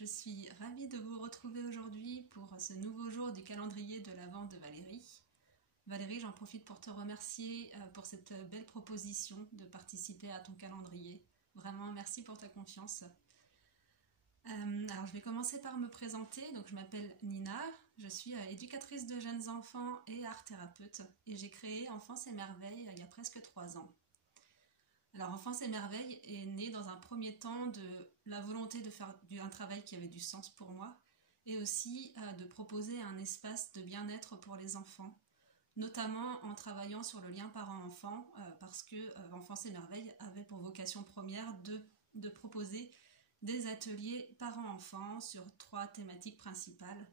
Je suis ravie de vous retrouver aujourd'hui pour ce nouveau jour du calendrier de l'Avent de Valérie. Valérie, j'en profite pour te remercier pour cette belle proposition de participer à ton calendrier. Vraiment, merci pour ta confiance. Alors, je vais commencer par me présenter. Donc, je m'appelle Nina, je suis éducatrice de jeunes enfants et art thérapeute. Et j'ai créé Enfance et Merveilles il y a presque 3 ans. Alors, Enfance et Merveilles est né dans un premier temps de la volonté de faire un travail qui avait du sens pour moi et aussi de proposer un espace de bien-être pour les enfants, notamment en travaillant sur le lien parent-enfant parce que Enfance et Merveilles avait pour vocation première de proposer des ateliers parents-enfants sur 3 thématiques principales: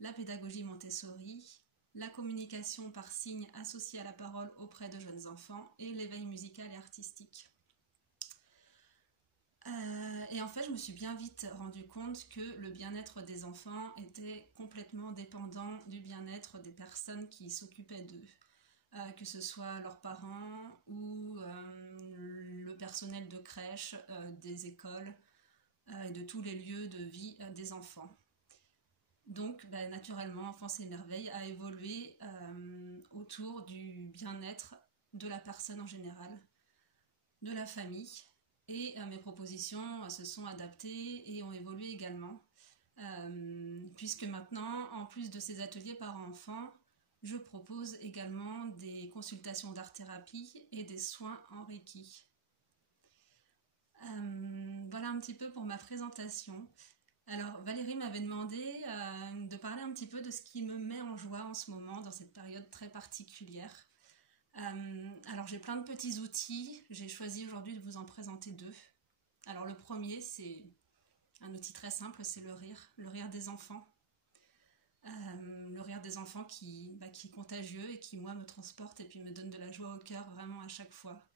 la pédagogie Montessori, la communication par signes associée à la parole auprès de jeunes enfants et l'éveil musical et artistique. Et en fait, je me suis bien vite rendu compte que le bien-être des enfants était complètement dépendant du bien-être des personnes qui s'occupaient d'eux, que ce soit leurs parents ou le personnel de crèche, des écoles et de tous les lieux de vie des enfants. Donc, naturellement, Enfance et Merveilles a évolué autour du bien-être de la personne en général, de la famille, et mes propositions se sont adaptées et ont évolué également, puisque maintenant, en plus de ces ateliers parents-enfants, je propose également des consultations d'art-thérapie et des soins en Reiki. Voilà un petit peu pour ma présentation. Alors, Valérie m'avait demandé de parler un petit peu de ce qui me met en joie en ce moment, dans cette période très particulière. Alors, j'ai plein de petits outils. J'ai choisi aujourd'hui de vous en présenter 2. Alors, le premier, c'est un outil très simple, c'est le rire des enfants. Le rire des enfants qui est contagieux et qui, moi, me transporte et puis me donne de la joie au cœur vraiment à chaque fois.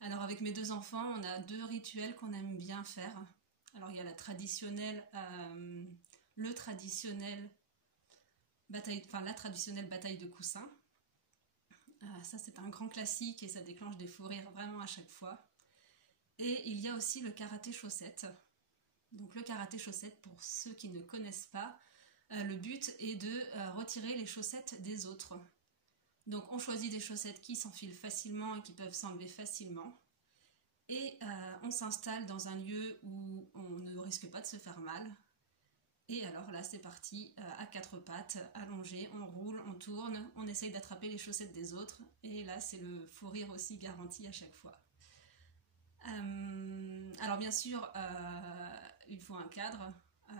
Alors, avec mes 2 enfants, on a 2 rituels qu'on aime bien faire. Alors il y a la traditionnelle bataille de coussins. Ça c'est un grand classique et ça déclenche des fous rires vraiment à chaque fois. Et il y a aussi le karaté chaussette. Donc le karaté chaussette, pour ceux qui ne connaissent pas, le but est de retirer les chaussettes des autres. Donc on choisit des chaussettes qui s'enfilent facilement et qui peuvent s'enlever facilement. Et on s'installe dans un lieu où on ne risque pas de se faire mal. Et alors là, c'est parti, à 4 pattes, allongé, on roule, on tourne, on essaye d'attraper les chaussettes des autres. Et là, c'est le fou rire aussi garanti à chaque fois. Alors bien sûr, il faut un cadre.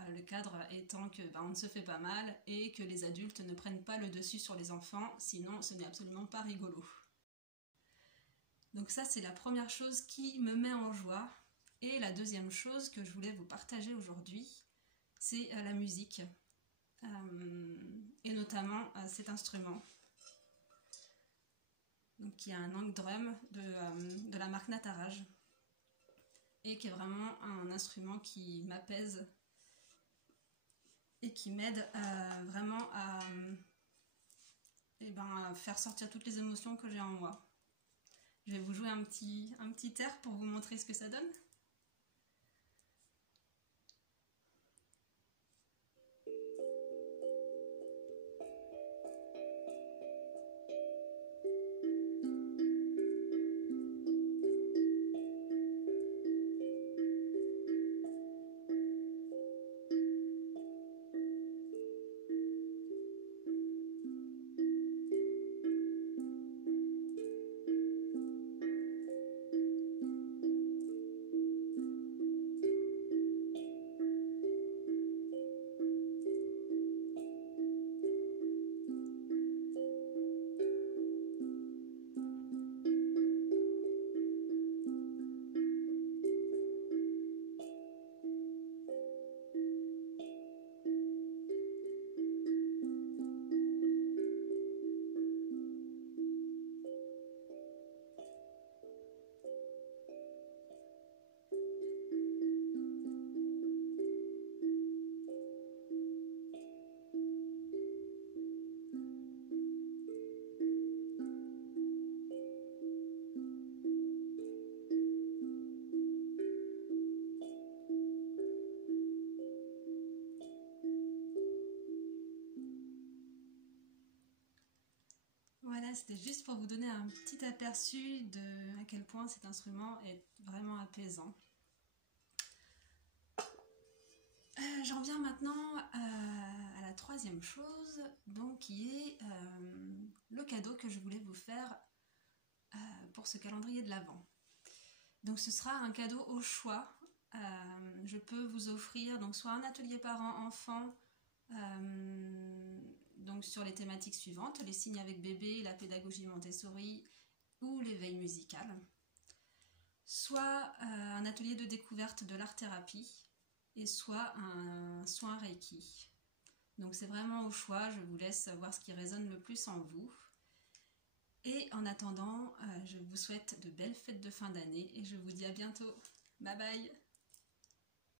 Le cadre étant que on ne se fait pas mal et que les adultes ne prennent pas le dessus sur les enfants, sinon ce n'est absolument pas rigolo. Donc ça, c'est la première chose qui me met en joie. Et la deuxième chose que je voulais vous partager aujourd'hui, c'est la musique. Et notamment cet instrument. Donc, qui est un hang drum de la marque Nataraj. Et qui est vraiment un instrument qui m'apaise et qui m'aide vraiment à faire sortir toutes les émotions que j'ai en moi. Je vais vous jouer un petit air pour vous montrer ce que ça donne. Voilà, c'était juste pour vous donner un petit aperçu de à quel point cet instrument est vraiment apaisant. J'en viens maintenant à la troisième chose, donc qui est le cadeau que je voulais vous faire pour ce calendrier de l'Avent. Donc ce sera un cadeau au choix. Je peux vous offrir donc soit un atelier parents-enfants donc sur les thématiques suivantes, les signes avec bébé, la pédagogie Montessori ou l'éveil musical, soit un atelier de découverte de l'art-thérapie et soit un soin Reiki. Donc c'est vraiment au choix, je vous laisse voir ce qui résonne le plus en vous. Et en attendant, je vous souhaite de belles fêtes de fin d'année et je vous dis à bientôt. Bye bye!